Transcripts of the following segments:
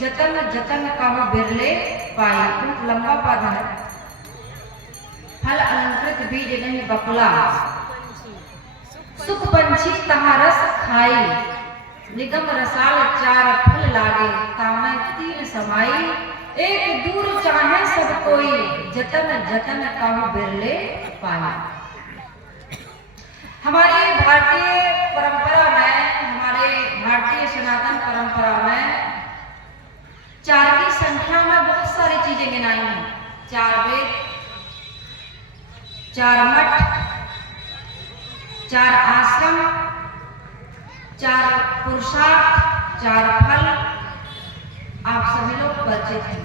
जतन जतन कहूँ बिरले पाई। बहुत लंबा पद है। फल अलंकृत बीज नहीं बकुला, सुख पंछी तहाँ रस खाई। निगम रसाल चार फल लागे, तामे तीन समाई। एक दूर चाहे सब कोई, जतन जतन कहूँ बिरले पाई। हमारी भारतीय परंपरा में, हमारे भारतीय सनातन परंपरा में चार की संख्या में बहुत सारी चीजें गिनाई हैं। चार वेद, चार मठ, चार आश्रम, चार पुरुषार्थ, चार फल, आप सभी लोग परिचित हैं।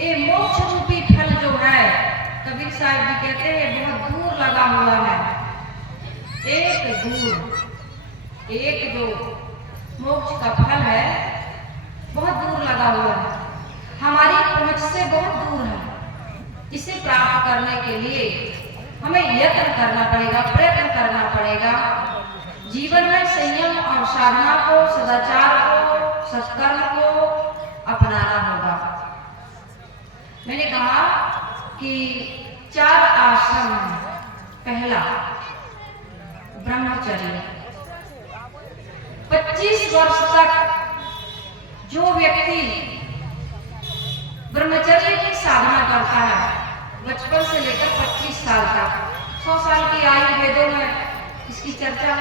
ये मोक्ष रूपी फल जो है, कबीर साहब जी कहते हैं बहुत दूर लगा हुआ है। एक जो मोक्ष का फल है बहुत दूर लगा हुआ है, हमारी पहुंच से बहुत दूर है। इसे प्राप्त करने के लिए हमें यत्न करना पड़ेगा, प्रयत्न करना पड़ेगा। जीवन में संयम और साधना को, सदाचार को, सत्कर्म को अपनाना होगा। मैंने कहा कि चार आश्रम हैं। पहला ब्रह्मचर्य। 25 वर्ष तक जो व्यक्ति ब्रह्मचर्य की साधना करता है, बचपन से लेकर 25 साल तक, 100 साल की आयु वेदों में इसकी चर्चा,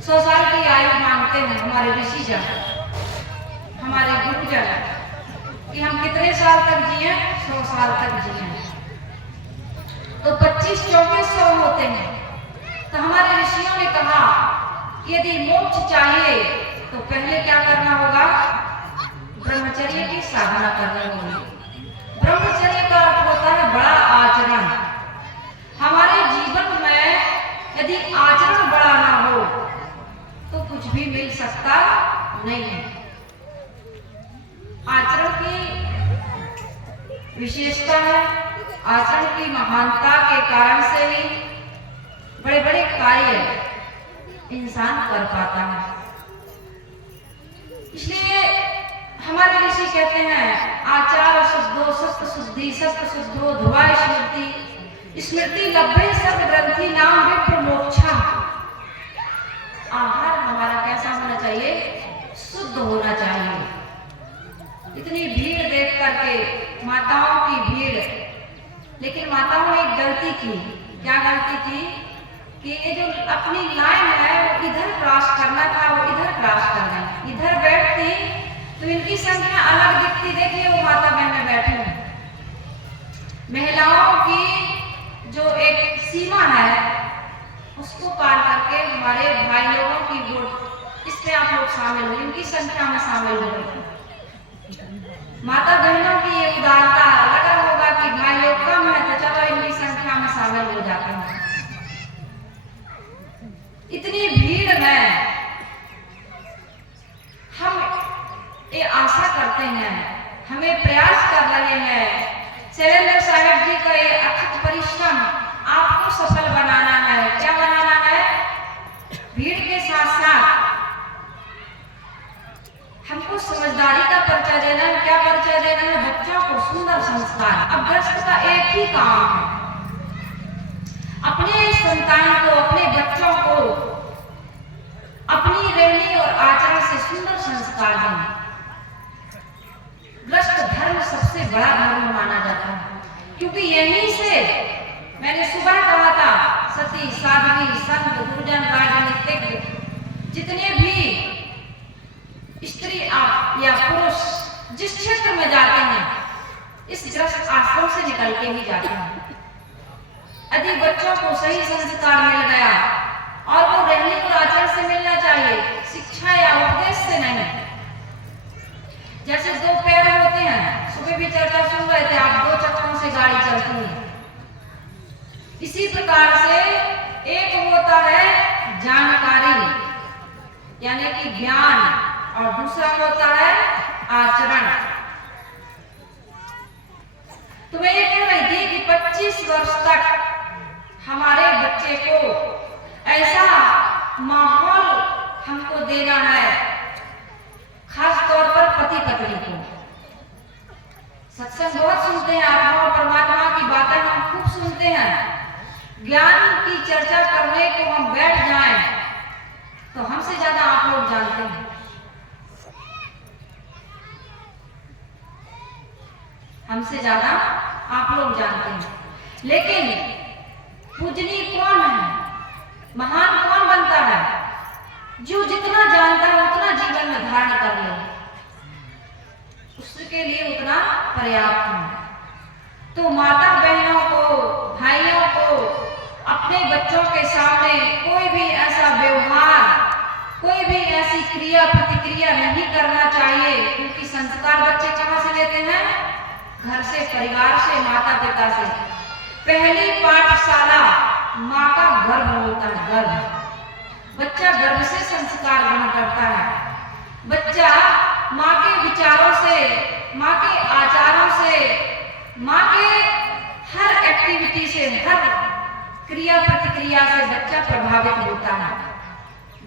100 साल की आयु मानते हैं हमारे ऋषि जन, हमारे गुरुजन, कि हम कितने साल तक जिए, 100 साल तक जिए। तो 25 चौके 100 होते हैं। तो हमारे ऋषियों ने कहा कि यदि मोक्ष चाहिए तो पहले क्या करना होगा? ब्रह्मचर्य की साधना करनी होगी। ब्रह्मचर्य का अर्थ होता है बड़ा आचरण। हमारे जीवन में यदि आचरण बड़ा ना हो तो कुछ भी मिल सकता नहीं है। आचरण की विशेषता है, आचरण की महानता के कारण से ही बड़े बड़े कार्य इंसान कर पाता है। इसलिए हमारे ऋषि कहते हैं, आचार शुद्धो सत्य शुद्धि, सत्य शुद्धो ध्रुवा स्मृति, स्मृति लभ्ये सब ग्रंथि नाम विप्र मोक्षा। आहार हमारा कैसा होना चाहिए? शुद्ध होना चाहिए। इतनी भीड़ देख करके, माताओं की भीड़, लेकिन माताओं ने एक गलती की। क्या गलती की? कि ये जो अपनी लाइन है वो इधर क्रॉस करना था, वो इधर क्रॉस कर गई। इधर बैठती तो इनकी संख्या अलग दिखती। देखिए वो माता बहनें बैठी हैं। महिलाओं की जो एक सीमा है उसको पार करके हमारे भाई लोगों की वोट, इसमें आप लोग शामिल हो, इनकी संख्या में शामिल हो गए। माता बहनों की ये उदारता, लगा होगा कि भाई लोग कम है तो चलो इनकी संख्या में शामिल हो जाते हैं। इतनी भीड़ में हम ये आशा करते हैं, हमें प्रयास कर रहे हैं, शैलेंद्र साहब जी का ये अथक परिश्रम आपको सफल बनाना है। क्या बनाना है? भीड़ के साथ साथ हमको समझदारी का परिचय देना है। क्या परिचय देना है? बच्चों को सुंदर संस्कार। अब गृहस्थ का एक ही काम है, अपने संतान को, अपने बच्चों को अपनी रहनी और आचरण से सुंदर संस्कार देना। गृहस्थ धर्म सबसे बड़ा धर्म माना जाता है, क्योंकि यहीं से, मैंने सुबह कहा था, सती, साध्वी, संत, गुरुजन, राजनीतिक, जितने भी स्त्री या पुरुष जिस क्षेत्र में जाते हैं, इस गृहस्थ आश्रम से निकल के ही जाते हैं। यदि बच्चों को सही संस्कार मिल गया, और वो रहने और आचरण से मिलना चाहिए, शिक्षा या उपदेश से नहीं। जैसे दो पैर होते हैं, सुबह भी चर्चा सुन रहे थे आप, 2 चक्रों से गाड़ी चलती है। इसी प्रकार से एक होता है जानकारी, यानी कि ज्ञान, और दूसरा होता है आचरण। तो मैं ये कह रही थी कि 25 वर्ष तक हमारे बच्चे को ऐसा माहौल हमको देना है हमसे ज्यादा आप लोग जानते हैं। लेकिन पूजनीय कौन है, महान कौन बनता है? जो जितना जानता है उतना जीवन में धारण कर ले, उसके लिए उतना पर्याप्त है। तो माता बहनों को, भाइयों को अपने बच्चों के सामने कोई भी ऐसा व्यवहार, कोई भी ऐसी क्रिया प्रतिक्रिया नहीं करना चाहिए, क्योंकि संस्कार बच्चे कहाँ से लेते हैं? घर से, परिवार से, माता पिता से। पहली पाठशाला माँ का गर्भ होता है, गर्भ। बच्चा गर्भ से संस्कार ग्रहण करता है। बच्चा माँ के विचारों से, माँ के आचारों से, माँ के हर एक्टिविटी से, हर क्रिया प्रतिक्रिया से बच्चा प्रभावित होता है।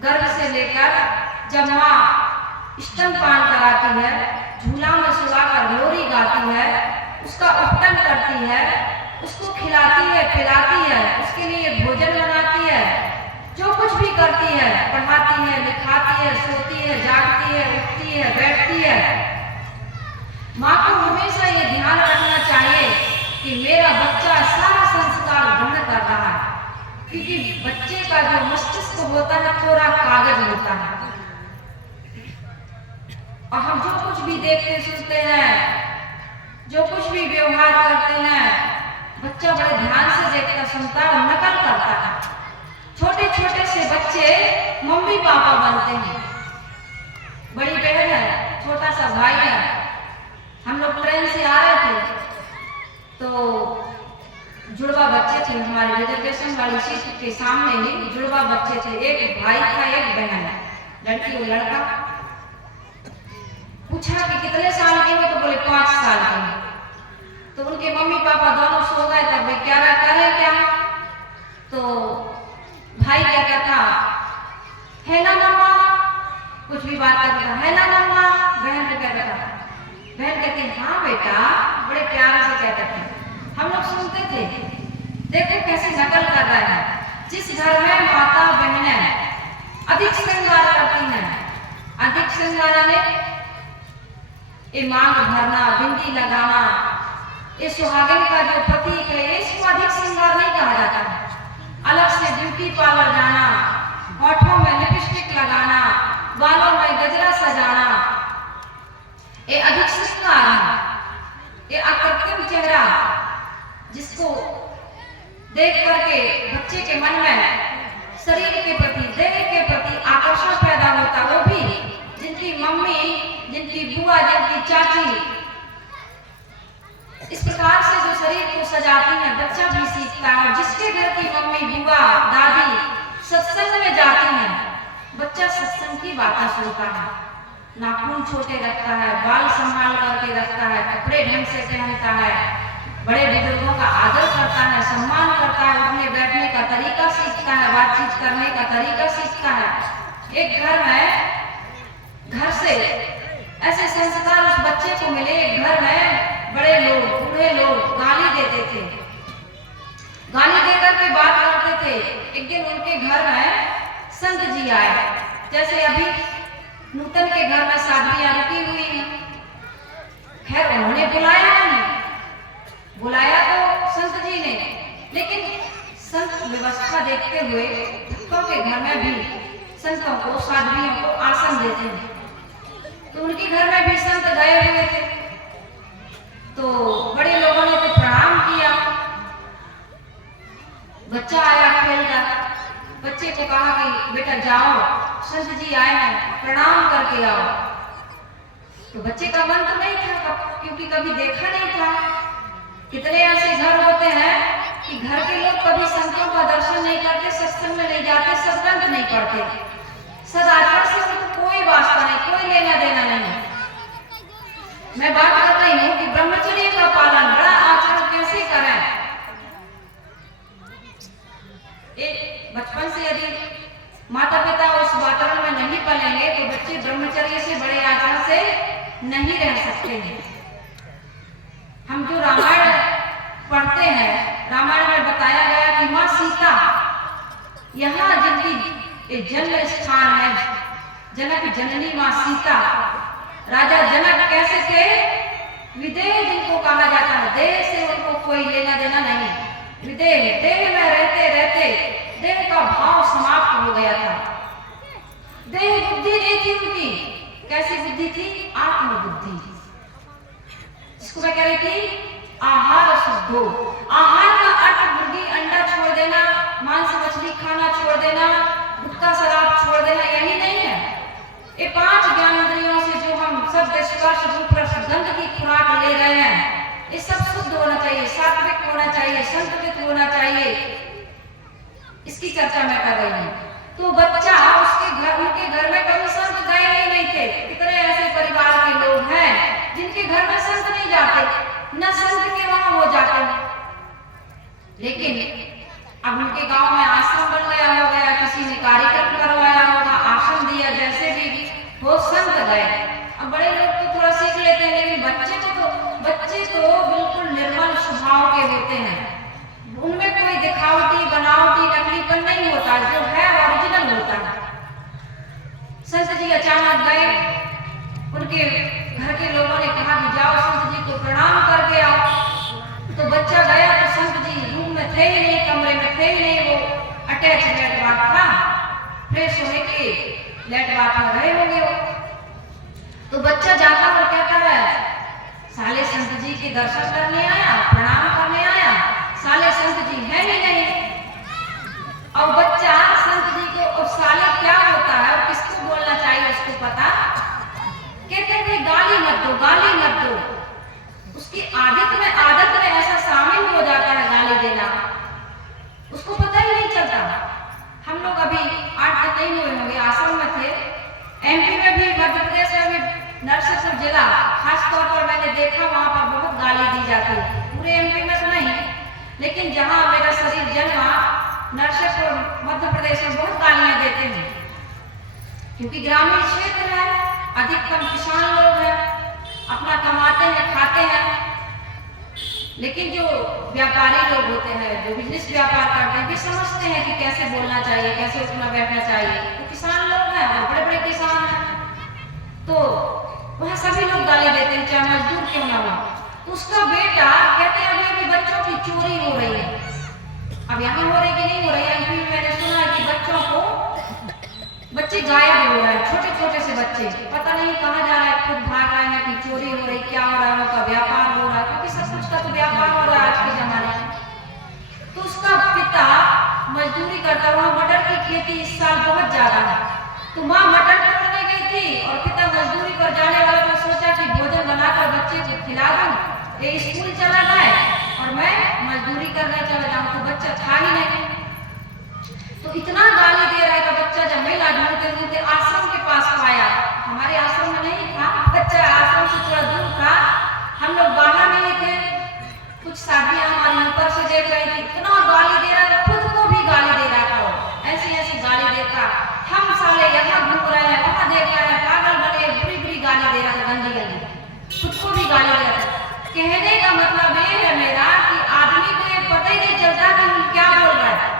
गर्भ से लेकर जब माँ स्तनपान कराती है, झूला में सुलाकर लोरी गाती है, उसका उपटन करती है, उसको खिलाती है, पिलाती है, उसके लिए भोजन बनाती है, जो कुछ भी करती है, पढ़ाती है, लिखाती है, सोती है, जागती है, उठती है, बैठती है, माँ को हमेशा ये ध्यान रखना चाहिए कि मेरा बच्चा सारा संस्कार ग्रहण कर रहा है, क्योंकि बच्चे का जो मस्तिष्क होता है थोड़ा कागज होता है, और हम जो कुछ भी देखते सुनते हैं, जो कुछ भी व्यवहार करते हैं, बच्चा बड़े ध्यान से देखता, सुनता और नकल करता है। छोटे छोटे से बच्चे मम्मी पापा बनते हैं। बड़ी बहन है, छोटा सा भाई है। हम लोग ट्रेन से आ रहे थे तो जुड़वा बच्चे थे, हमारे रिजर्वेशन वाली सीट के सामने ही जुड़वा बच्चे थे। एक भाई था, एक बहन है, लड़की और लड़का। पूछा कि कितने साल के हो, तो बोले 5 साल के हैं। तो उनके मम्मी पापा दोनों सो गए, तब वे क्या करे क्या, तो भाई क्या कहता, है ना मम्मा, कुछ भी बात करता था, है ना मम्मा। बहन को क्या कहता, बहन कहती हाँ बेटा, बड़े प्यार से कहते थे। हम लोग सुनते थे, देखो कैसे नकल कर रहा है। जिस घर में माता बहनें अधिक श्रृंगार करती हैं, अधिक श्रृंगार ने ये मांग भरना, बिंदी लगाना, ये सुहागिन का जो प्रतीक है, इसको अधिक श्रृंगार नहीं कहा जाता है। अलग से ब्यूटी पार्लर जाना, होठों में लिपस्टिक लगाना, बालों में गजरा सजाना, ये अधिक श्रृंगार है। ये अकृत्रिम चेहरा जिसको देख करके बच्चे के मन में शरीर के प्रति, देह के प्रति आकर्षण पैदा होता, वो भी जिनकी मम्मी, जिनकी बुआ, जिनकी चाची इस प्रकार से जो शरीर को सजाती है, बच्चा भी सीखता है। जिसके घर की मम्मी, बुआ, दादी सत्संग में जाती हैं, बच्चा सत्संग की बातें सुनता है, नाखून छोटे रखता है, बाल संभाल करके रखता है, कपड़े ढंग से पहनता है, बड़े बुजुर्गों का आदर करता है, सम्मान करता है, उठने बैठने का तरीका सीखता है, बातचीत करने का तरीका सीखता है। एक घर में, घर से ऐसे संस्कार उस बच्चे को मिले। एक घर में बड़े लोग, बूढ़े लोग गाली देते थे, गाली देकर के बात करते थे। एक दिन उनके घर में संत जी आए, जैसे अभी नूतन के घर में शादियां रुकी हुई हैं। खैर उन्होंने बुलाया नहीं, बुलाया तो संत जी ने, लेकिन संत व्यवस्था देखते हुए भक्तों के घर में भी संतों को, साध्वियों को आसन देते हैं। तो उनके घर में भी संत गए हुए थे, तो बड़े लोगों ने तो प्रणाम किया। बच्चा आया खेलकर, बच्चे को कहा कि बेटा जाओ, संत जी आए हैं, प्रणाम करके आओ। तो बच्चे का मन तो नहीं था, क्योंकि कभी देखा नहीं था। कितने ऐसे घर होते हैं कि घर के लोग कभी संतों का दर्शन नहीं करते, सत्संग में नहीं जाते, सत्संग नहीं करते, सदाचार से उनको कोई वास्ता नहीं, कोई लेना देना नहीं। मैं बात कर रही हूँ कि ब्रह्मचर्य का पालन, बड़ा आचरण कैसे करें। बचपन से यदि माता पिता उस वातावरण में नहीं पलेंगे तो बच्चे ब्रह्मचर्य से, बड़े आचरण से नहीं रह सकते हैं। हम जो रामायण पढ़ते हैं, रामायण में बताया गया कि माँ सीता यहाँ जिनकी जन्म स्थान है, जनक जननी माँ सीता, राजा जनक कैसे थे, विदेह जिनको कहा जाता है, देह से उनको कोई लेना देना नहीं। विदेह, देह में रहते रहते देह का भाव समाप्त हो गया था। देह बुद्धि नहीं थी उनकी। कैसी बुद्धि थी? आत्मबुद्धि, इसको मैं कह रही थी आहार शुद्धो। आहार का अर्थ मुर्गी अंडा छोड़ देना, मांस मछली खाना छोड़ देना, गुटखा शराब छोड़ देना, यही नहीं है। ये 5 ज्ञानेंद्रियों से जो हम शब्द स्पर्श रूप रस गंध की खुराक ले रहे हैं, ये सब शुद्ध होना चाहिए, सात्विक होना चाहिए, संतुलित होना चाहिए। इसकी चर्चा मैं कर रही हूँ। तो बच्चा उनके घर में कभी संत गए ही नहीं थे। कितने ऐसे परिवार के लोग हैं जिनके घर में संत नहीं जाते, न संत के वहां वो जाते। लेकिन अब उनके गांव में आश्रम बन गया होगा, किसी ने कार्यक्रम करवाया होगा, आश्रम दिया, जैसे भी वो संत गए। अब बड़े लोग तो थोड़ा सीख लेते हैं, लेकिन बच्चे तो बिल्कुल निर्मल स्वभाव के होते हैं। उनमें कोई दिखावटी बनावटी नकलीपन नहीं होता, जो है ओरिजिनल होता है। संत जी अचानक गए, उनके घर के लोगों ने कहा कि जाओ संत जी को प्रणाम करके आओ। तो बच्चा गया तो संत जी रूम में थे ही नहीं, कमरे में थे ही नहीं, वो अटैच लेट बाथ था, फ्रेश होने के लेट बाथ में रहे होंगे वो। तो बच्चा जाता और कहता है, साले संत जी के दर्शन करने आया, प्रणाम करने आया, साले संत जी है ही नहीं। और बच्चा संत जी को, और साले क्या होता है और किसको बोलना चाहिए उसको पता। कहते हैं गाली मत दो, गाली मत दो। उसकी आदत में ऐसा शामिल हो जाता है गाली देना, उसको पता ही नहीं चलता। हम लोग अभी 8 दिन नहीं हुए होंगे, आश्रम में थे। एमपी में भी, मध्य प्रदेश में भी, नरसिंहपुर जिला खास तौर पर मैंने देखा, वहां पर बहुत गाली दी जाती है। पूरे एमपी में तो नहीं, लेकिन जहां मेरा शरीर जन्मा, नरसिंहपुर मध्य प्रदेश में बहुत गालियां देते हैं, क्योंकि ग्रामीण क्षेत्र है, अधिकतम किसान लोग हैं, अपना कमाते हैं, खाते हैं। लेकिन जो व्यापारी लोग होते हैं, जो बिजनेस व्यापार करते हैं, वे समझते हैं कि कैसे बोलना चाहिए, कैसे उठना बैठना चाहिए। तो किसान लोग हैं और बड़े बड़े किसान हैं, तो वह सभी लोग गाली देते हैं, चाहे मजदूर क्यों ना हो। तो उसका बेटा कहते हैं अभी बच्चों की चोरी हो रही है। अब यहाँ हो रही कि नहीं हो रही है? एमपी में मैंने सुना है कि बच्चे गायब हो रहे हैं, छोटे छोटे से बच्चे, पता नहीं कहाँ जा रहे हैं, खुद भाग रहे हैं कि चोरी हो रही, क्या हो रहा है, उनका व्यापार हो रहा है, क्योंकि सब कुछ का तो व्यापार हो रहा है आज के जमाने में। तो उसका पिता मजदूरी करता, वहाँ मटर की खेती इस साल बहुत ज्यादा है, तो माँ मटर तोड़ने गई थी और पिता मजदूरी पर जाने वाला, तो सोचा कि भोजन बनाकर बच्चे को खिला दूं, ये स्कूल चला जाए और मैं मजदूरी करने चला जाऊं। तो बच्चा था ही नहीं, तो इतना गाली दे रहा था बच्चा। जब महिला ढूंढते ढूंढते आश्रम के पास पाया, हमारे आश्रम में नहीं था, बच्चा आश्रम से थोड़ा दूर था, हम लोग बाहर नहीं थे, कुछ शादियां हमारी ऊपर से देख रही थी। इतना गाली दे रहा था, खुद को भी गाली दे रहा था, ऐसी ऐसी गाली देता, हम साले यहाँ घूम रहे हैं, वहां देख रहे हैं, पागल बने, बुरी बुरी गाली दे रहा था, गंदी गंदी, खुद को भी गाली दे रहा था। कहने का मतलब ये है मेरा कि आदमी को ये पता ही नहीं चलता कि हम क्या बोल रहे हैं।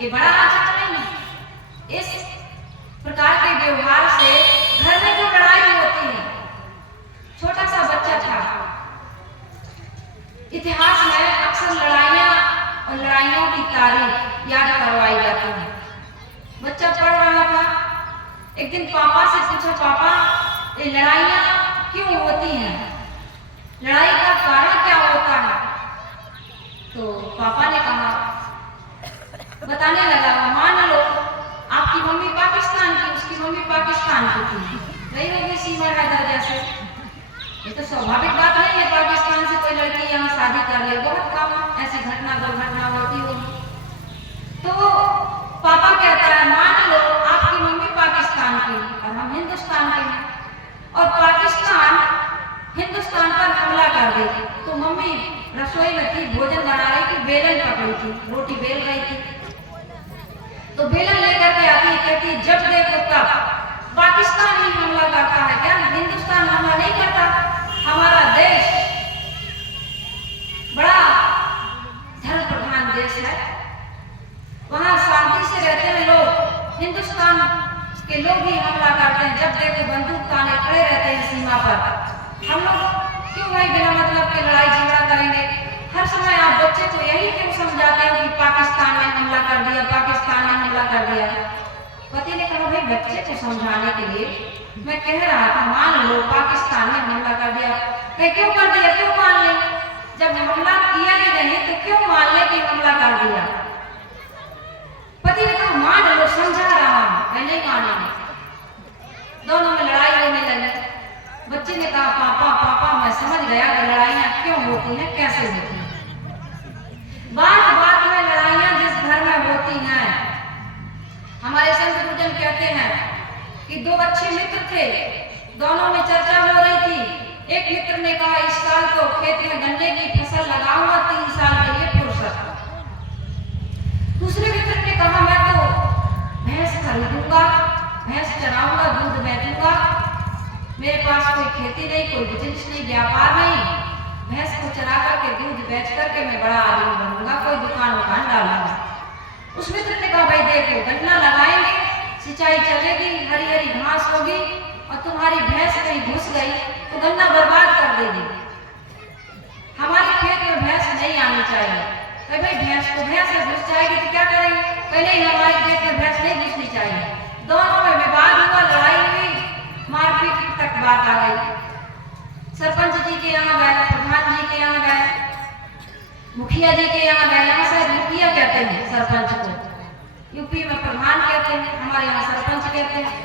ये बड़ा आचरण नहीं है। इस प्रकार के व्यवहार से घर में जो लड़ाई होती है, छोटा सा बच्चा था, इतिहास में अक्सर लड़ाइयाँ और लड़ाइयों की तारीख याद करवाई जाती है। बच्चा पढ़ रहा था, एक दिन पापा से पूछा, पापा ये लड़ाइयाँ क्यों होती हैं, लड़ाई का कारण क्या होता है? तो पापा ने कहा, बताने लगा, मान लो आपकी मम्मी पाकिस्तान की, उसकी मम्मी पाकिस्तान की थी, नहीं होगी सीमा हैदर जैसे। ये तो स्वाभाविक बात नहीं है, पाकिस्तान से कोई लड़की यहाँ शादी कर ले, बहुत कम ऐसी घटना दुर्घटना होती होगी। तो पापा कहता है, मान लो आपकी मम्मी पाकिस्तान की और हम हिंदुस्तान के हैं, और पाकिस्तान हिंदुस्तान पर हमला कर दे, तो मम्मी रसोई में थी, भोजन बना रही थी, बेलन पकड़ी थी, रोटी बेल रही थी, तो बेलन लेकर के आती, कहती जब देखो तब पाकिस्तान ही हमला करता है, क्या हिंदुस्तान हमला नहीं करता? हमारा देश बड़ा धर्म प्रधान देश है, वहां शांति से रहते हैं लोग, हिंदुस्तान के लोग ही हमला करते हैं, जब देखो बंदूक ताने खड़े रहते हैं सीमा पर। हम लोग क्यों भाई बिना मतलब के लड़ाई झगड़ा करेंगे? हर समय आप बच्चे को यही क्यों समझाते हो कि पाकिस्तान ने हमला कर दिया, पाकिस्तान ने हमला कर दिया? पति ने कहा भाई बच्चे को समझाने के लिए मैं कह रहा था, मान लो पाकिस्तान ने हमला कर दिया, क्यों कर दिया, क्यों मान ले? जब हमला किया ही नहीं तो क्यों मान ले कि हमला कर दिया? पति ने कहा मान लो, समझा रहा हूं, मैं नहीं मानेंगे। दोनों में लड़ाई होने लगी। बच्चे ने कहा पापा पापा मैं समझ गया कि लड़ाइयां क्यों होती हैं, कैसे होती हैं। बात बात में लड़ाइयां जिस घर में होती हैं, हमारे संत गुरुजन कहते हैं कि दो अच्छे मित्र थे, दोनों में चर्चा हो रही थी। एक मित्र ने कहा इस साल तो खेत में गन्ने की फसल लगाऊंगा, 3 साल के लिए फुर्सत। दूसरे मित्र ने कहा मैं तो भैंस खरीदूंगा, भैंस चराऊंगा, दूध बेचूंगा, मेरे पास कोई खेती नहीं, कोई बिजनेस नहीं, व्यापार नहीं, भैंस को चरा करके दूध बेच करके मैं बड़ा आदमी बनूंगा, कोई दुकान डालूंगा। उस मित्र ने कहा भाई देखो गन्ना लगाएंगे, सिंचाई चलेगी, हरी हरी घास होगी, और तुम्हारी भैंस कहीं घुस गई तो गन्ना बर्बाद कर देगी। हमारे खेत में भैंस नहीं आनी चाहिए। भाई भैंस से घुस जाएगी तो क्या करेंगे? पहले ही हमारे खेत में भैंस नहीं घुसनी चाहिए। दोनों में विवाद हुआ, लड़ाई हुई, मारपीट तक बात आ गई। सरपंच जी के यहाँ गए, प्रधान जी के यहाँ गए, मुखिया जी के यहाँ गए। यहाँ शायद मुखिया कहते हैं सरपंच को, यूपी में प्रधान कहते हैं, हमारे यहाँ सरपंच कहते हैं।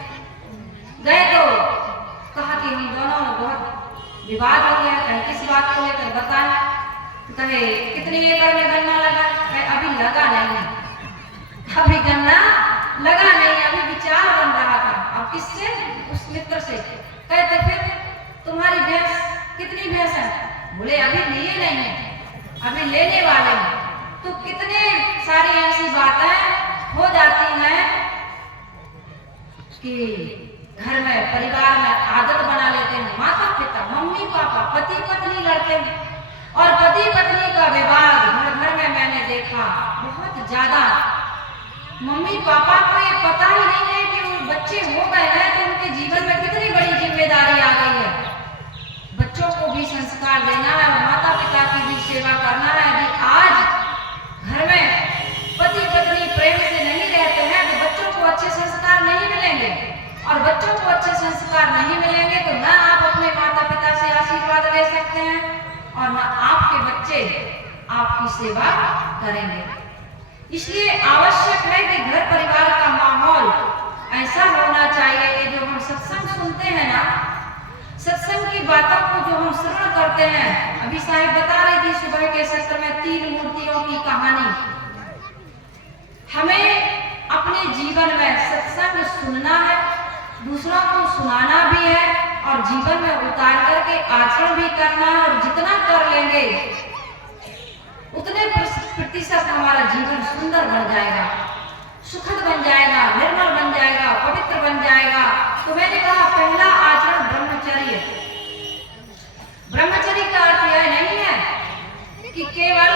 गए तो कहा कि हम दोनों में बहुत विवाद हो गया, कहे किस बात को लेकर बताएं। तो कहे कितने एकड़ में गन्ना लगा? कहे अभी लगा नहीं, अभी गन्ना लगा नहीं, अभी विचार बन रहा था। अब किससे? उस मित्र से। कहते फिर तुम्हारी भैंस कितनी भैंस है? बोले अभी लिए नहीं है, अभी लेने वाले हैं। तो कितने सारी ऐसी बातें हो जाती हैं कि घर में परिवार में आदत बना लेते हैं। माता पिता, मम्मी पापा, पति पत्नी लड़ते हैं, और पति पत्नी का विवाद घर घर में मैंने देखा बहुत ज्यादा। मम्मी पापा को ये पता ही नहीं है कि वो बच्चे हो गए हैं तो उनके जीवन में कितनी बड़ी जिम्मेदारी आ गई है। बच्चों को भी संस्कार देना है और माता पिता की भी सेवा करना है। यदि आज घर में पति पत्नी प्रेम से नहीं रहते हैं तो बच्चों को अच्छे संस्कार नहीं मिलेंगे, और बच्चों को अच्छे संस्कार नहीं मिलेंगे तो ना आप अपने माता पिता से आशीर्वाद ले सकते हैं और ना आपके बच्चे आपकी सेवा करेंगे। इसलिए आवश्यक है कि घर परिवार का माहौल ऐसा होना चाहिए। ये जो हम सत्संग सुनते हैं ना, सत्संग की बातों को जो हम श्रवण करते हैं, अभी साहिब बता रही थी सुबह के सत्र में 3 मूर्तियों की कहानी। हमें अपने जीवन में सत्संग सुनना है, दूसरों को सुनाना भी है, और जीवन में उतार करके आचरण भी करना है। और जितना कर लेंगे उतने प्रतिशत हमारा जीवन सुंदर बन जाएगा, सुखद बन जाएगा, निर्मल बन जाएगा, पवित्र बन जाएगा। तो मैंने कहा पहला आचरण ब्रह्मचर्य। ब्रह्मचर्य का अर्थ यह नहीं है कि केवल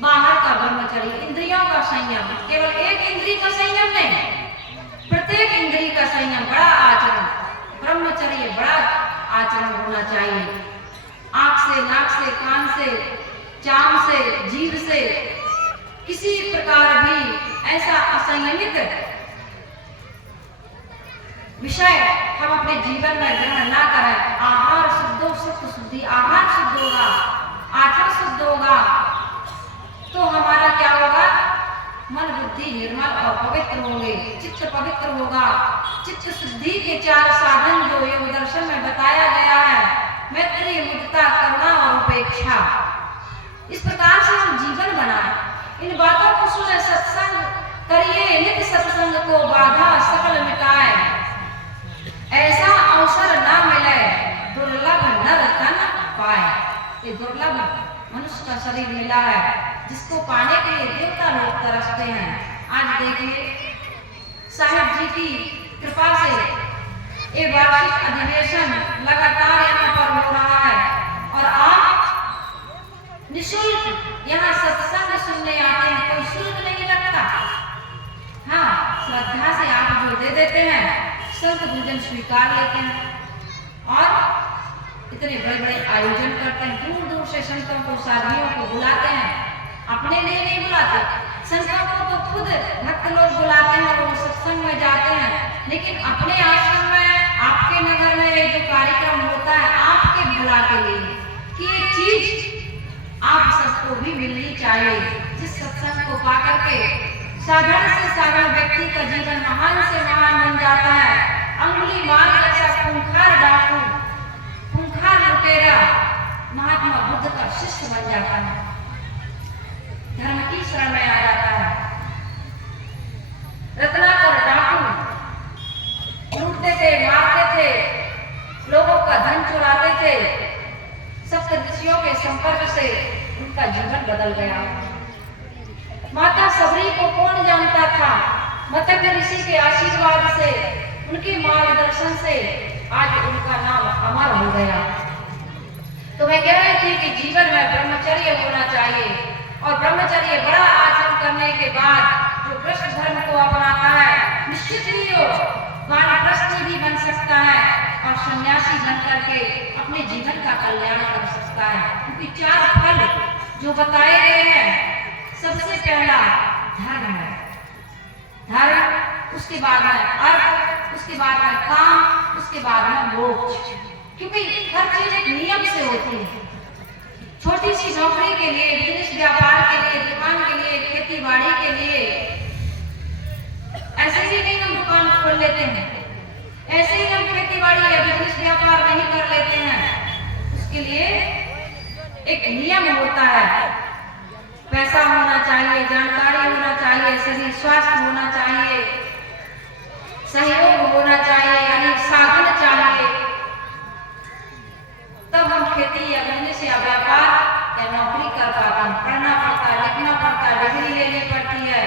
बाहर का ब्रह्मचर्य, इंद्रियों का संयम, केवल एक इंद्रिय का संयम नहीं, प्रत्येक इंद्रिय का संयम, बड़ा आचरण। ब्रह्मचर्य बड़ा आचरण होना चाहिए। आंख से, नाक से, कान से, चाम से, जीभ से किसी प्रकार भी ऐसा असंयमित विषय हम अपने जीवन में ग्रहण ना करें। आहार शुद्ध हो, सत्य शुद्धि, आहार शुद्ध होगा, आचरण शुद्ध होगा तो हमारा क्या होगा? मन बुद्धि निर्मल और पवित्र होंगे, चित्त पवित्र होगा। चित्त शुद्धि के 4 साधन जो योग दर्शन में बताया गया है, मैत्री, मुदिता, करुणा और उपेक्षा। इस प्रकार से हम जीवन बनाएं, इन बातों को सुने, सत्संग करिए, नित्य सत्संग को बाधा सकल मिटाए। ऐसा अवसर ना मिले दुर्लभ नर तन पाए। ये दुर्लभ मनुष्य का शरीर मिला है जिसको पाने के लिए देवता लोग तरसते हैं। आज देखिए साहिब जी की कृपा से ये वार्षिक अधिवेशन लगातार यहाँ पर हो रहा है और आप निःशुल्क यहाँ सत्संग सुनने आते हैं, कोई शुल्क नहीं लगता। हाँ, श्रद्धा से आप जो दे देते हैं संत भोजन स्वीकार लेते हैं। और इतने बड़े बड़े आयोजन करते हैं, दूर दूर से संतों को साधुओं को बुलाते हैं, अपने लिए नहीं बुलाते। संतों को तो खुद भक्त लोग बुलाते हैं, वो सत्संग में जाते हैं, लेकिन अपने आश्रम में, आपके नगर में जो कार्यक्रम होता है आपके भला के लिए, कि ये चीज आप सबको भी मिलनी चाहिए। जिस सत्संग को पाकर के साधारण से साधारण व्यक्ति का जीवन महान से महान बन जाता है। अंगुली मार जैसा खूंखार डाकू, खूंखार लुटेरा महात्मा बुद्ध का शिष्य बन जाता है, धर्म की शरण में आ जाता है। रत्नाकर डाकू लूटते थे, मारते थे, लोगों का धन चुराते थे। सप्त ऋषियों के संपर्क से उनका जीवन बदल गया। माता सबरी को कौन जानता था? मतंग ऋषि के आशीर्वाद से, उनके मार्गदर्शन से आज उनका नाम अमर हो गया। तो मैं कह रही थी कि जीवन में ब्रह्मचर्य होना चाहिए, और ब्रह्मचर्य बड़ा आचरण करने के बाद जो कृष्ण धर्म को अपनाता है, निश्चित ही वो वानप्रस्थी भी बन सकता है और सन्यासी बन करके अपने जीवन का कल्याण कर सकता है। क्योंकि 4 फल जो बताए गए हैं, सबसे पहला धर्म है, धर्म, उसके बाद में अर्थ, उसके बाद में काम, उसके बाद में मोक्ष। क्योंकि हर चीज एक नियम से होती है। छोटी सी नौकरी के लिए, बिजनेस व्यापार के लिए, दुकान के लिए, खेती बाड़ी के लिए ऐसे ही नहीं हम दुकान खोल लेते हैं, ऐसे ही हम खेती बाड़ी या बिजनेस व्यापार नहीं कर लेते हैं। उसके लिए एक नियम होता है। पैसा होना चाहिए, जानकारी होना चाहिए, शरीर स्वास्थ्य होना चाहिए, सहयोग होना चाहिए, यानी साधन चाहिए, तब हम खेती या बिजनेस या व्यापार या नौकरी कर पाते हैं। पढ़ना पड़ता है, लिखना पड़ता है, डिग्री लेनी पड़ती है,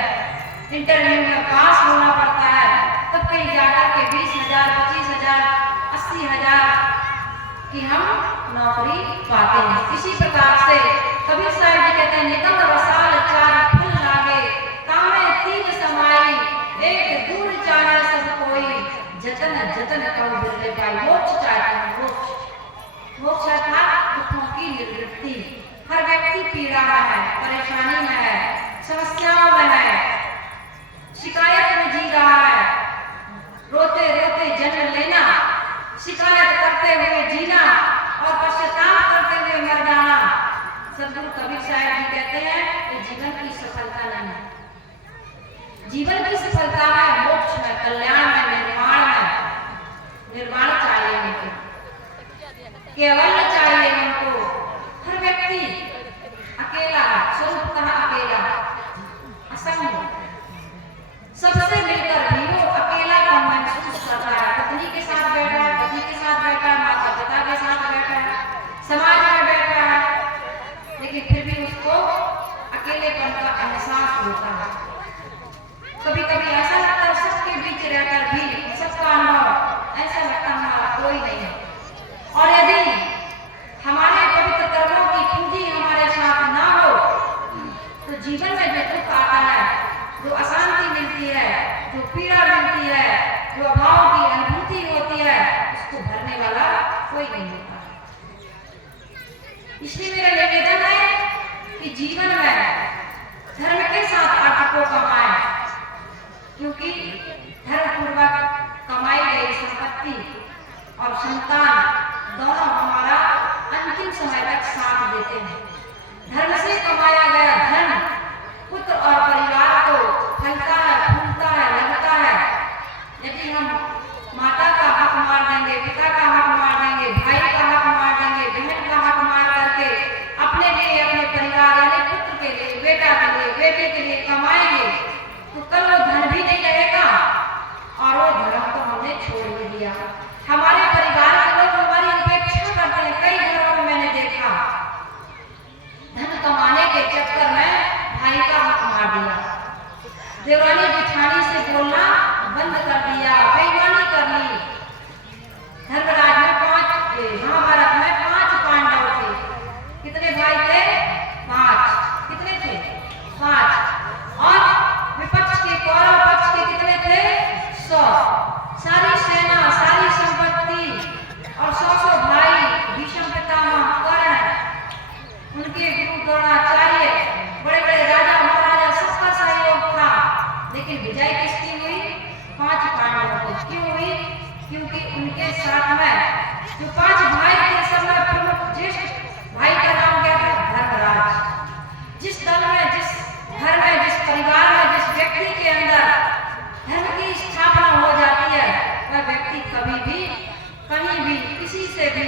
इंटरव्यू में पास होना पड़ता है, तब कहीं जाकर के 20,000, 25,000, 80,000 की हम नौकरी पाते हैं। इसी प्रकार से कबीर साहब जी कहते हैं, निकम रसाल 4 फल लागे, कामे 3 समाई, एक दूर चाहे सब कोई, जतन जतन करो बिरले पाई। मोक्ष चाहते हैं, मोक्ष, मोक्ष अर्थात दुखों की निवृत्ति। हर व्यक्ति पीड़ा में है, परेशानी में है, समस्याओं में है, शिकायत में जी रहा है, रोते रोते जन्म लेना, शिकायत करते हुए जीना और पश्चाताप करते हुए मर जाना। सदगुरु कबीर साहब जी कहते हैं कि जीवन की सफलता नहीं है। जीवन की सफलता है मोक्ष में, कल्याण में, निर्वाण में। निर्वाण चाहिए हमको, केवल चाहिए हमको। हर व्यक्ति अकेला, स्वरूपतः अकेला, असंग, सबसे मिलकर भी वो अकेलापन महसूस करता है। पत्नी के साथ बैठा है, पति के साथ बैठा है, माता पिता के साथ बैठा है, समाज में बैठा है, लेकिन फिर भी उसको अकेलेपन का एहसास होता है। कभी कभी ऐसा लगता है सबके बीच रहकर भी सबका अनुभव ऐसा लगता है हमारा कोई नहीं है। और यदि हमारे पवित्र कर्मों की पूंजी हमारे साथ ना हो तो जीवन में जो दुख आता है, जो अशांति मिलती है, जो पीड़ा मिलती है, जो अभाव की अनुभूति होती है, उसको भरने वाला कोई नहीं होता। इसलिए मेरा निवेदन है कि जीवन में धर्म के साथ आपको कमाएं, क्योंकि धर्म पूर्वक कमाई गई संपत्ति और संतान दोनों हमारा अंतिम समय तक साथ देते हैं। धर्म से कमाया गया धन पुत्र और परिवार को फलता है, फूलता है, लगता है। यदि हम माता का हक मार देंगे, पिता का हक मार देंगे, भाई का हक मार देंगे, बहन का हक मार करके अपने लिए, अपने परिवार यानी पुत्र के लिए, बेटा के लिए, बेटे के लिए कमाएंगे, तो कल वो धन भी नहीं रहेगा और वो धर्म तो हमने छोड़ ही दिया। हमारे परिवार के लोग हमारी उपेक्षा करते हैं। कई घरों में मैंने देखा, धन कमाने के चक्कर में भाई का हक मार दिया, देवरानी के साथ में जो 5 भाई थे, सब में प्रमुख ज्येष्ठ भाई का नाम क्या था? धर्मराज। जिस दल में, जिस घर में, जिस परिवार में, जिस व्यक्ति के अंदर धर्म की स्थापना हो जाती है, वह व्यक्ति कभी भी, कहीं भी, किसी से भी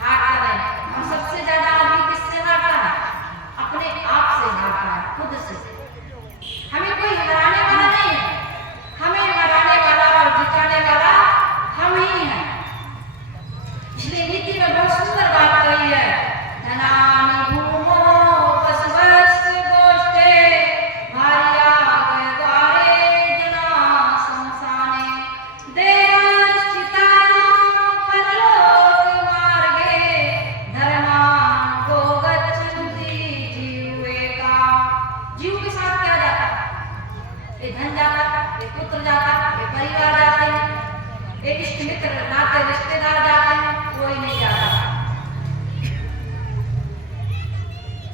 हारता नहीं। और सबसे ज्यादा आदमी किससे हारता है? अपने आप से हारता है, खुद से। हमें कोई हराने वाला नहीं है, हमें हराने वाला और जिताने वाला हम ही हैं। इसलिए नीति में बहुत सुंदर बात कही है, धनानि भूमो पशवस्य गोष्ठे भार्या द्वारे जना संसाने देवश्चितानां परलोक मार्गे धर्मान् गो गच्छन्ति जीवेका। जीव के साथ क्या जाता है? ये धन जाता, ये पुत्र जाता, ये परिवार जाते हैं, ये इष्ट मित्र नाते रिश्तेदार जाते हैं, कोई नहीं जाता।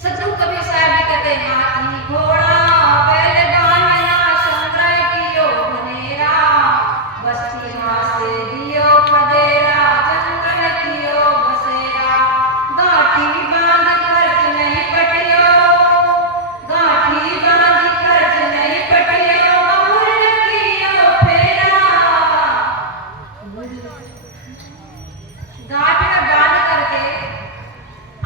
सदगुरु कबीर साहब भी कहते हैं, हाथी घोड़ा बैल बांधना संग्रह कियो बनेरा, बस्ती माँ से दियो पदेरा, संग्रह कियो बसेरा। गांठी बांध खर्च नहीं पटियो, गांठी बांध खर्च नहीं पटियो, मुर्र कियो फेरा। गांठ में बांध करके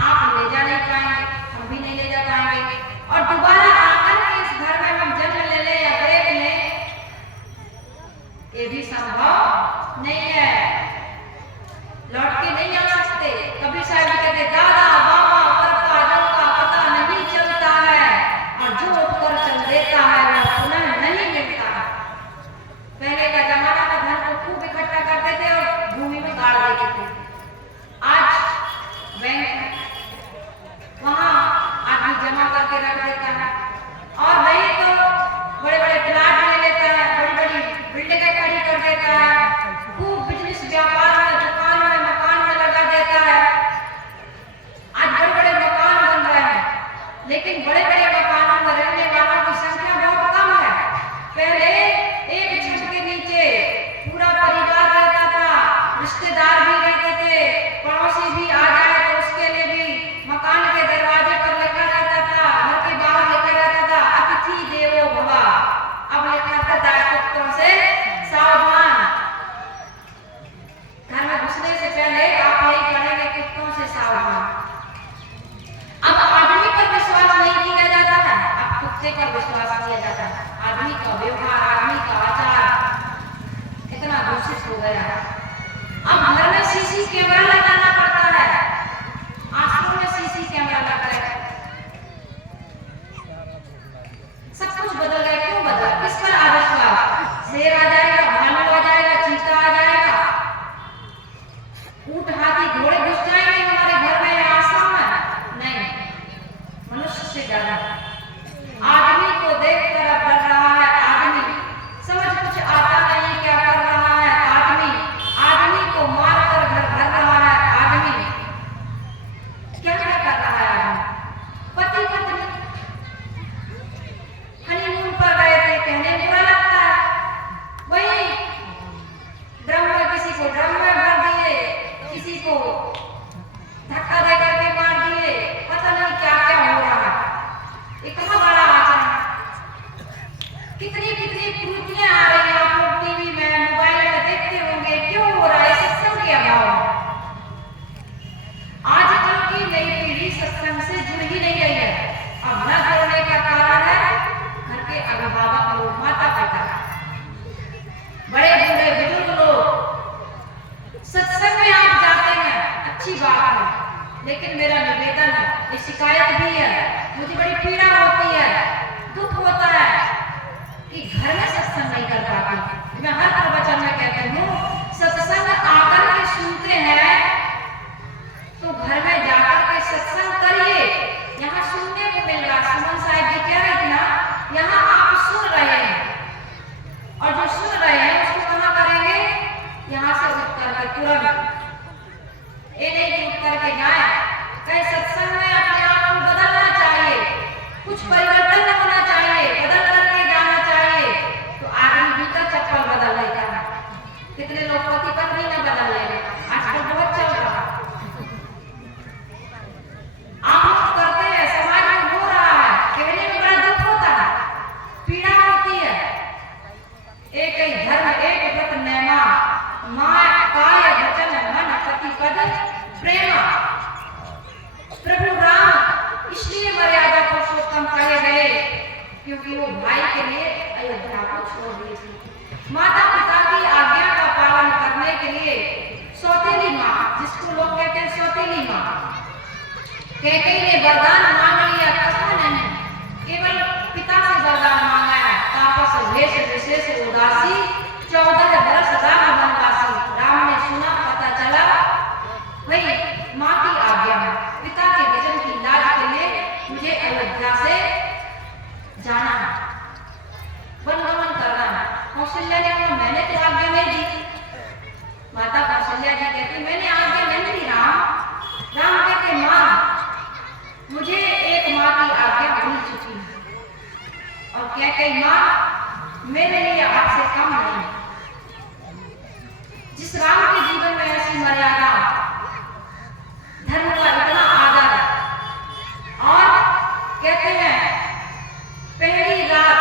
आप ले जा नहीं पाएंगे, हम भी नहीं ले जा पाएंगे। और दोबारा आकर के इस घर में हम जन्म ले ले या देख लें, ये भी संभव नहीं है। लौट के नहीं आ सकते। कबीर साहब भी कहते, दादा बाबा परपा का पता नहीं चलता है, और जो उठकर चल देता है वह पुनः नहीं मिलता है। पहले का जमाना में धन को खूब इकट्ठा करते थे और भूमि में गाड़ देते थे। आज बैंक है, वहां आदमी जमा करके रख देता है, और नहीं तो बड़े बड़े प्लाट ले लेता है, बड़ी बड़ी बिल्डिंगें खड़ी कर देता है, खूब बिजनेस व्यापार में, दुकान में, मकान में लगा देता है। आज बड़े बड़े मकान बन रहे हैं, लेकिन बड़े बड़े मकानों में रहने वालों की संख्या बहुत कम है। पहले एक छत के नीचे पूरा परिवार रहता था, रिश्तेदार भी रहते थे, पड़ोसी भी आ जाए तो उसके लिए भी मकान के दरवाजे पर लिखा रहता था, घर के बाहर लिखा रहता था, अतिथि देवो भव। अब लिखा रहता है, कुत्तों से सावधान। घर में घुसने से पहले आप यही करेंगे, कुत्तों से सावधान। अब आदमी पर विश्वास नहीं किया जाता है, अब कुत्ते पर विश्वास किया जाता है। आदमी का व्यवहार, आदमी का आचार इतना दूषित हो गया है। अब घर में सीसी कैमरा लगाना पड़ता है, आश्रम में सीसी कैमरा लगा है। सब कुछ बदल गया। क्यों बदला? किस पर अविश्वास? शेर आ जाएगा, भालू आ जाएगा, चीता आ जाएगा, ऊंट हाथी घोड़े घुस जाएंगे हमारे घर में या आश्रम में? नहीं, मनुष्य से डरना। आदमी को देखकर अब डर रहा है, आदमी समझ कुछ आता नहीं क्या कर रहा है, आदमी को मार कर घर भर रहा है, आदमी क्या क्या कर रहा है। आदमी पति पत्नी हनीमून पर गए थे, कहने बुरा लगता है, वही ड्रम में, किसी को ड्रम में भर दिए, किसी को धक्का दे करके मार दिए, पता नहीं क्या क्या हो रहा है। इतना बड़ा आचरण, कितनी कितनी कृतियां आ रही हैं, आप लोग टीवी में, मोबाइल में देखते होंगे। क्यों हो रहा है? सत्संग के अभाव। आजकल की नई पीढ़ी सत्संग से जुड़ ही नहीं रही है। अब न जुड़ने का कारण है घर के अभिभावक लोग, माता पिता, बड़े बूढ़े बुजुर्ग लोग। सत्संग में आप जाते हैं, अच्छी बात है, लेकिन मेरा निवेदन है, ये शिकायत भी है, मुझे बड़ी पीड़ा होती है, दुख होता है कि घर में सत्संग नहीं कर पाती। मैं हर प्रवचन में कहती हूँ, सत्संग आकर के सुनते हैं तो घर में जाकर के सत्संग करिए। यहाँ सुनने को मिल रहा, सुमन साहब जी कह रहे थे ना, यहाँ आप सुन रहे हैं, और जो सुन रहे हैं उसको कहाँ करेंगे? यहाँ से उठ करके तुरंत, ये नहीं उठ करके जाए। कहीं सत्संग में अपने आप को बदलना चाहिए, कुछ क्योंकि वो भाई के लिए अयोध्या को छोड़ दी थी। माता पिता की आज्ञा का पालन करने के लिए सौतेली माँ, जिसको लोग कहते हैं सौतेली माँ, कैकेयी ने वरदान मांग लिया। कहा नहीं, केवल पिता से वरदान मांगा है, तापस वेश विशेष उदासी 14 वर्ष राम वनवासी। राम ने सुना, पता चला वही माँ की आज्ञा है, पिता के वचन की लाज के लिए मुझे अयोध्या से जाना है, वनगमन करना है। कौशल्या ने कहा मैंने तो आज्ञा नहीं दी। माता कौशल्या जी कहती मैंने आज्ञा नहीं दी राम। राम कहते माँ मुझे एक माँ की आज्ञा मिल चुकी है और कैकेयी माँ मेरे लिए आपसे कम नहीं। जिस राम के जीवन में ऐसी मर्यादा, धर्म का इतना आदर, और कहते हैं पहली रात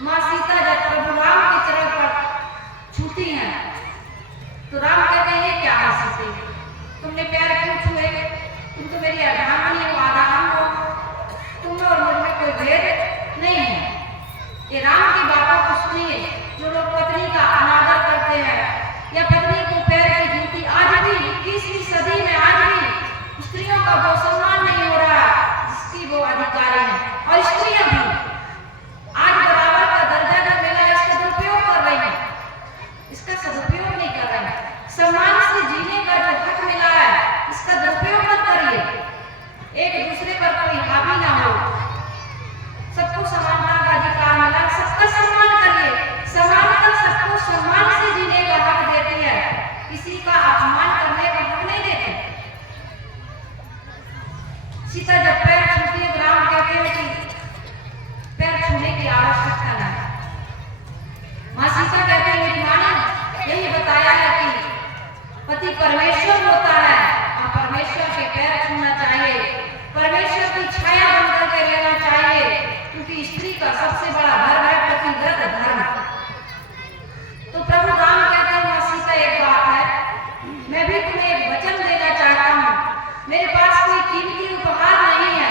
माँ सीता जब प्रभु राम के चरण पर छूती हैं तो राम कहते हैं ये क्या है सीते, तुमने पैर क्यों छुए, तुम तो मेरी अर्धांगिनी हो, आधा हम हो, तुम में और मुझ में कोई भेद नहीं है। ये राम की बातों को सुनिए। जो लोग पत्नी का अनादर करते हैं या पत्नी को पैर की जूती, आज भी 21वीं सदी में आज भी स्त्रियों का वो सम्मान नहीं हो रहा जिसकी वो अधिकारी है। और स्त्रियां भी आज बराबर का दर्जा जो मिला है इसका दुरुपयोग कर रही है, इसका सदुपयोग नहीं कर रही है। सम्मान से जीने का जो हक मिला है इसका दुरुपयोग मत करिए। एक दूसरे पर कोई हावी ना हो, सबको समानता का अधिकार मिला, सबका सम्मान करिए। समानता सबको सम्मान से जीने का हक देती है, किसी का अपमान करने का हक नहीं देती। सीता जब पैर छूती है, राम कहते हैं कि पैर छूने की आवश्यकता नहीं। माँ सीता कहते हैं मेरी माँ ने यही बताया है कि पति परमेश्वर होता है और परमेश्वर के पैर छूना चाहिए, परमेश्वर की छाया बनकर के रहना चाहिए, क्योंकि स्त्री का सबसे बड़ा धर्म है पतिव्रत धर्म। तो प्रभु राम कहते हैं माँ सीता एक बात है, मैं भी तुम्हें एक वचन देना चाहता हूँ। मेरे पास कोई कीमती उपहार नहीं है,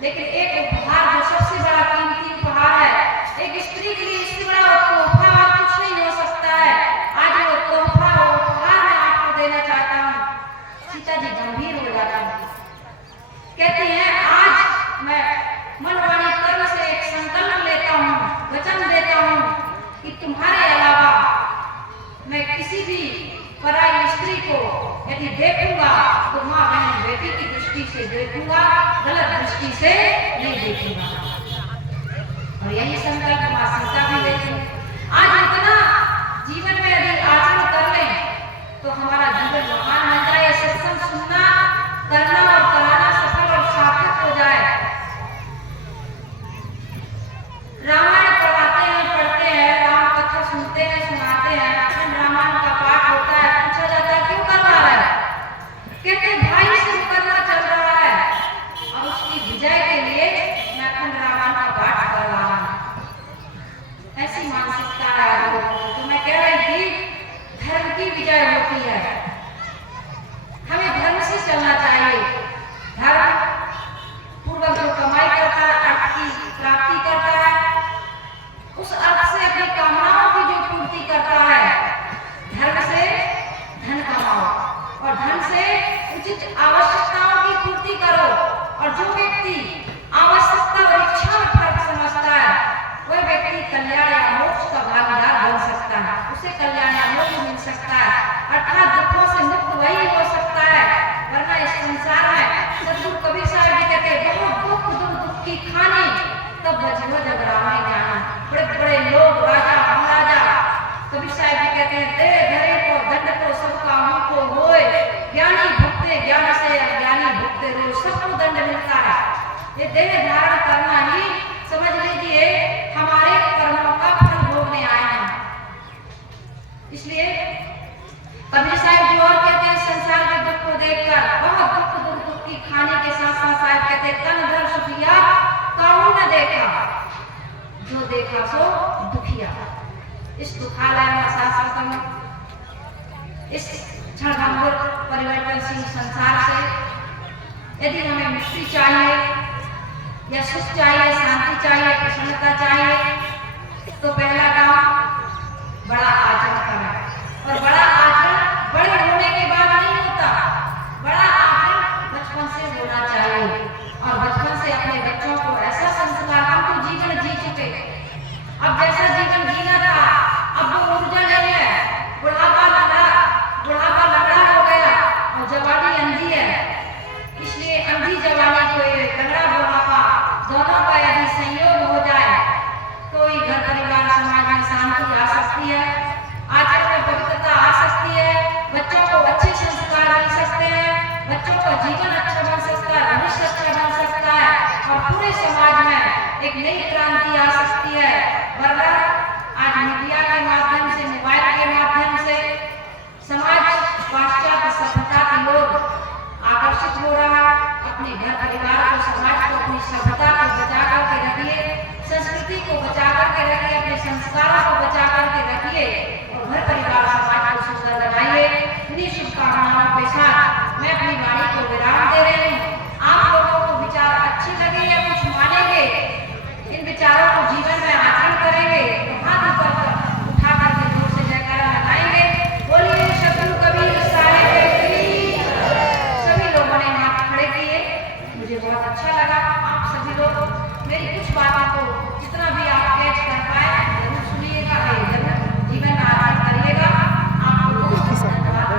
लेकिन एक उपहार जो सबसे बड़ा कीमती उपहार है, एक स्त्री के लिए इससे बड़ा तोहफा और कुछ नहीं हो सकता है। आज वो तोहफा और उपहार मैं आपको देना चाहता हूँ। सीता जी गंभीर हो जाती है, कहती हैं आज मैं मनवाणी कर्म से एक संकल्प लेता हूँ, वचन देता हूँ कि तुम्हारे अलावा मैं किसी भी पराई स्त्री को यदि देखूंगा तो माँ बहन बेटी की दृष्टि से देखूंगा, गलत दृष्टि से नहीं देखूंगा। और यही संकल्प माँ सीता भी लेती। आज इतना जीवन में यदि आचरण कर लें तो हमारा जीवन महान बन जाए। सत्संग सुनना, करना और कराना सफल और सार्थक हो जाए। रामायण पढ़ाते हैं, पढ़ते हैं, राम कथा सुनते हैं, सुनाते हैं, अखंड रामायण का पाठ होता है, पूछा जाता है क्यों करवा रहा है, कहते भाई से मुकदमा चल रहा है और उसकी विजय के लिए मैं अखंड रामायण का पाठ करवा रहा हूँ। ऐसी मानसिकता है तो मैं कह रही थी धर्म की विजय होती है, हमें धर्म से चलना चाहिए। धर्म पूर्वक जो कमाई करता है, अर्थ की प्राप्ति करता है, उस अर्थ से अपनी कामनाओं की जो पूर्ति करता है। धर्म से धन कमाओ और धन से उचित आवश्यकताओं की पूर्ति करो। और जो व्यक्ति आवश्यकता और इच्छा में फर्क समझता है वह व्यक्ति कल्याण या मोक्ष का भागीदार बन सकता है, उसे कल्याण या मोक्ष मिल सकता है, अर्थात दुखों से मुक्त वही हो सकता है। वरना इस संसार में सदगुरु कबीर साहब जी कहते हैं बहुत दुख दुख की खानी तब बजो जब रामे जाना। बड़े बड़े लोग, राजा महाराजा, कबीर साहब जी कहते हैं तेरे धरे को दंड को सबका मुंह को होए, ज्ञानी भुगते ज्ञान से अज्ञानी भुगते रोज, सबको दंड मिलता है। ये देह धारण करना ही समझ लीजिए हमारे कर्मों का फल भोगने आए हैं। इसलिए कबीर साहब जी और कहते हैं संसार के दुख को देखकर बहुत दुख की खाने के साथ साथ साहब कहते हैं तन धर सुखिया काहू न देखा, जो देखा सो दुखिया। इस दुखालय में शाश्वतम, इस क्षणभंगुर परिवर्तनशील संसार से यदि हमें मुक्ति चाहिए, या सुख चाहिए, शांति चाहिए, प्रसन्नता चाहिए, तो पहला काम बड़ा आचरण करना। और बड़ा आचरण बड़े होने के बाद नहीं होता, बड़ा आचरण बचपन से होना चाहिए। और बचपन से अपने बच्चों को ऐसा संस्कार, हम तो जीवन जी चुके, अब जैसा जीवन जीना था, अब वो ऊर्जा नहीं है, बुढ़ापा लंगड़ा हो गया और जवानी अंधी है। इसलिए अंधी जवानी को लंगड़ा बुढ़ापा दोनों का यदि संयोग हो जाए तो ही घर परिवार समाज में शांति आ सकती है, आचरण में पवित्रता आ सकती है, बच्चों को अच्छे संस्कार मिल सकते हैं, बच्चों का जीवन अच्छा बन सकता है, भविष्य अच्छा बन सकता है और पूरे समाज में एक नई क्रांति आ सकती है। वरना आज मीडिया के माध्यम से, मोबाइल के माध्यम से समाज पाश्चात्य सभ्यता की ओर आकर्षित हो रहा है। अपने घर परिवार को, समाज को, अपनी सभ्यता को बचा करके रखिए, संस्कृति को बचा करके रखिए, अपने संस्कारों को बचा करके रखिए और घर परिवार समाज को सुंदर बनाइए। इन्हीं शुभकामनाओं के साथ मैं अपनी वाणी को विराम दे रही हूँ। आप लोगों को विचार अच्छे लगे या कुछ मानेंगे, इन विचारों को जीवन में आचरण करेंगे तो हाथ ऊपर उठा करके जोर से जयकारा लगाएंगे, बोलिए सतगुरु कबीर साहिब की। सभी लोगों ने हाथ खड़े किए, मुझे बहुत अच्छा लगा। आप सभी लोग मेरी कुछ बातों को जितना भी आप कैच कर पाए जरूर सुनिएगा, जरूर जीवन में आचरण करिएगा। आप लोगों को धन्यवाद।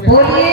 बोलिए